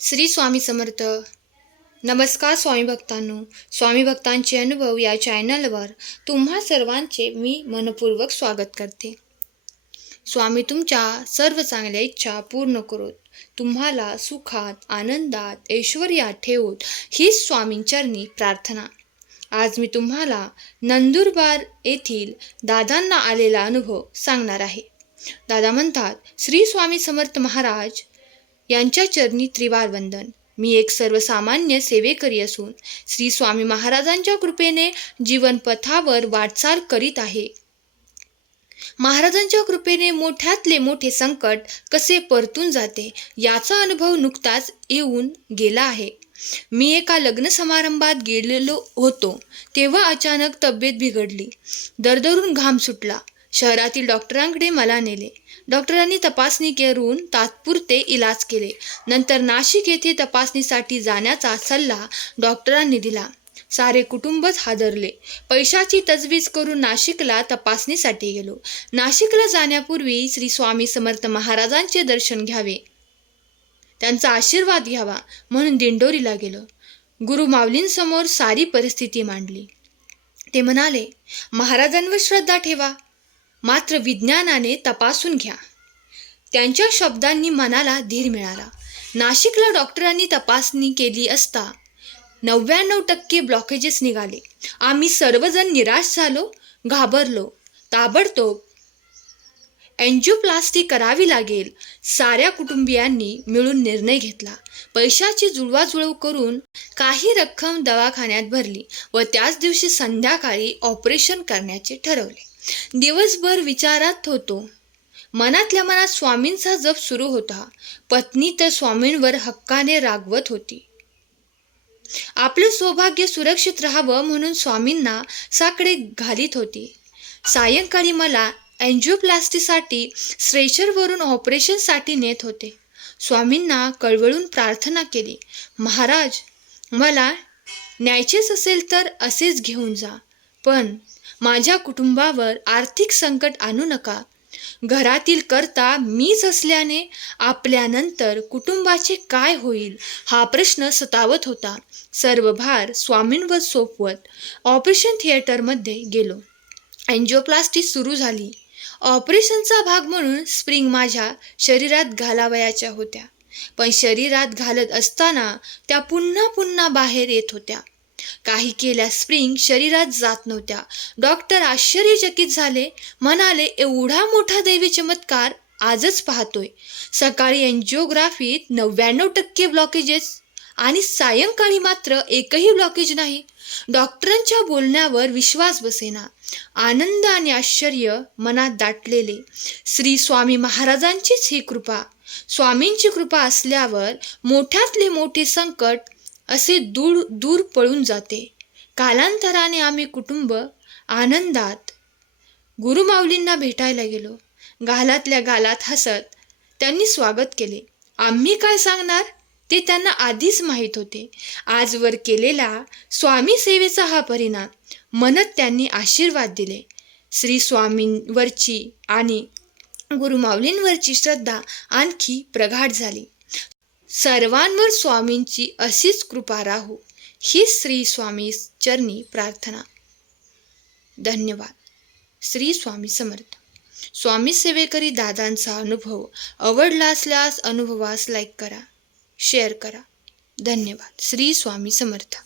श्री स्वामी समर्थ. नमस्कार स्वामी भक्तांनो. स्वामी भक्तांचे अनुभव या चॅनलवर तुम्हा सर्वांचे मी मनपूर्वक स्वागत करते. स्वामी तुमच्या सर्व चांगल्या इच्छा पूर्ण करोत, तुम्हाला सुखात, आनंदात, ऐश्वर्यात ठेवोत, ही स्वामींचरणी प्रार्थना. आज मी तुम्हाला नंदुरबार येथील दादांना आलेला अनुभव सांगणार आहे. दादा म्हणतात, श्री स्वामी समर्थ महाराज यांच्या चरणी त्रिवार वंदन. मी एक सर्वसामान्य सेवेकरी असून श्री स्वामी महाराजांच्या कृपेने जीवनपथावर वाटचाल करीत आहे. महाराजांच्या कृपेने मोठ्यातले मोठे संकट कसे परतून जाते याचा अनुभव नुकताच येऊन गेला आहे. मी एका लग्न समारंभात गेलेलो होतो तेव्हा अचानक तब्येत बिघडली. दरदरून घाम सुटला. शहरातील डॉक्टरांकडे मला नेले. डॉक्टरांनी तपासणी करून तात्पुरते इलाज केले. नंतर नाशिक येथे तपासणीसाठी जाण्याचा सल्ला डॉक्टरांनी दिला. सारे कुटुंबच हादरले. पैशाची तजवीज करून नाशिकला तपासणीसाठी गेलो. नाशिकला जाण्यापूर्वी श्री स्वामी समर्थ महाराजांचे दर्शन घ्यावे, त्यांचा आशीर्वाद घ्यावा म्हणून दिंडोरीला गेलो. गुरु माऊलींसमोर सारी परिस्थिती मांडली. ते म्हणाले, महाराजांवर श्रद्धा ठेवा, मात्र विज्ञानाने तपासून घ्या. त्यांच्या शब्दांनी मनाला धीर मिळाला. नाशिकला डॉक्टरांनी तपासणी केली असता 99% ब्लॉकेजेस निघाले. आम्ही सर्वजण निराश झालो, घाबरलो. ताबडतोब एंजिओप्लास्टी करावी लागेल. साऱ्या कुटुंबियांनी मिळून निर्णय घेतला. पैशाची जुळवाजुळव करून काही रक्कम दवाखान्यात भरली व त्याच दिवशी संध्याकाळी ऑपरेशन करण्याचे ठरवले. दिवसभर विचारात होतो. मनातल्या मनात स्वामींचा जप सुरू होता. पत्नी तर स्वामींवर हक्काने रागवत होती. आपलं सौभाग्य सुरक्षित राहावं म्हणून स्वामींना साकडे घालीत होती. सायंकाळी मला एंजिओप्लास्टीसाठी स्ट्रेचरवरून ऑपरेशनसाठी नेत होते. स्वामींना कळवळून प्रार्थना केली, महाराज मला न्यायचेच असेल तर असेच घेऊन जा, पण माझ्या कुटुंबावर आर्थिक संकट आणू नका. घरातील कर्ता मीच असल्याने आपल्यानंतर कुटुंबाचे काय होईल हा प्रश्न सतावत होता. सर्व भार स्वामींवर सोपवत ऑपरेशन थिएटरमध्ये गेलो. एंजिओप्लास्टी सुरू झाली. ऑपरेशनचा भाग म्हणून स्प्रिंग माझ्या शरीरात घालावयाच्या होत्या, पण शरीरात घालत असताना त्या पुन्हा पुन्हा बाहेर येत होत्या. काही केल्या स्प्रिंग शरीरात जात नव्हत्या. डॉक्टर आश्चर्यचकित झाले. म्हणाले, एवढा मोठा दैवी चमत्कार आजच पाहतोय. सकाळी एंजिओग्राफीत 99% ब्लॉकेजेस आणि सायंकाळी मात्र एकही ब्लॉकेज नाही. डॉक्टरांच्या बोलण्यावर विश्वास बसेना. आनंद आणि आश्चर्य मनात दाटलेले. श्री स्वामी महाराजांचीच ही कृपा. स्वामींची कृपा असल्यावर मोठ्यातले मोठे संकट असे दूर दूर पळून जाते. कालांतराने आम्ही कुटुंब आनंदात गुरु माऊलींना भेटायला गेलो. गालातल्या गालात हसत त्यांनी स्वागत केले. आम्ही काय सांगणार ते त्यांना आधीच माहीत होते. आजवर केलेला स्वामी सेवेचा हा परिणाम म्हणत त्यांनी आशीर्वाद दिले. श्री स्वामींवरची आणि गुरु माऊलींवरची श्रद्धा आणखी प्रगाढ झाली. सर्वांवर स्वामींची अशीच कृपा राहो, ही श्री स्वामी चरणी प्रार्थना. धन्यवाद. श्री स्वामी समर्थ. स्वामी सेवेकरी दादांचा अनुभव आवडला असल्यास अनुभवास लाईक करा, शेअर करा. धन्यवाद. श्री स्वामी समर्थ.